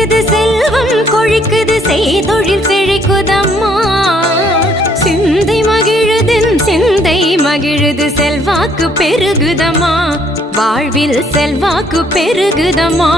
செழிக்குது செல்வம் கொழிக்குது செய்தொழில் செழிக்குதம்மா சிந்தை மகிழுதின் சிந்தை மகிழுது செல்வாக்கு பெருகுதம்மா வாழ்வில் செல்வாக்கு பெருகுதம்மா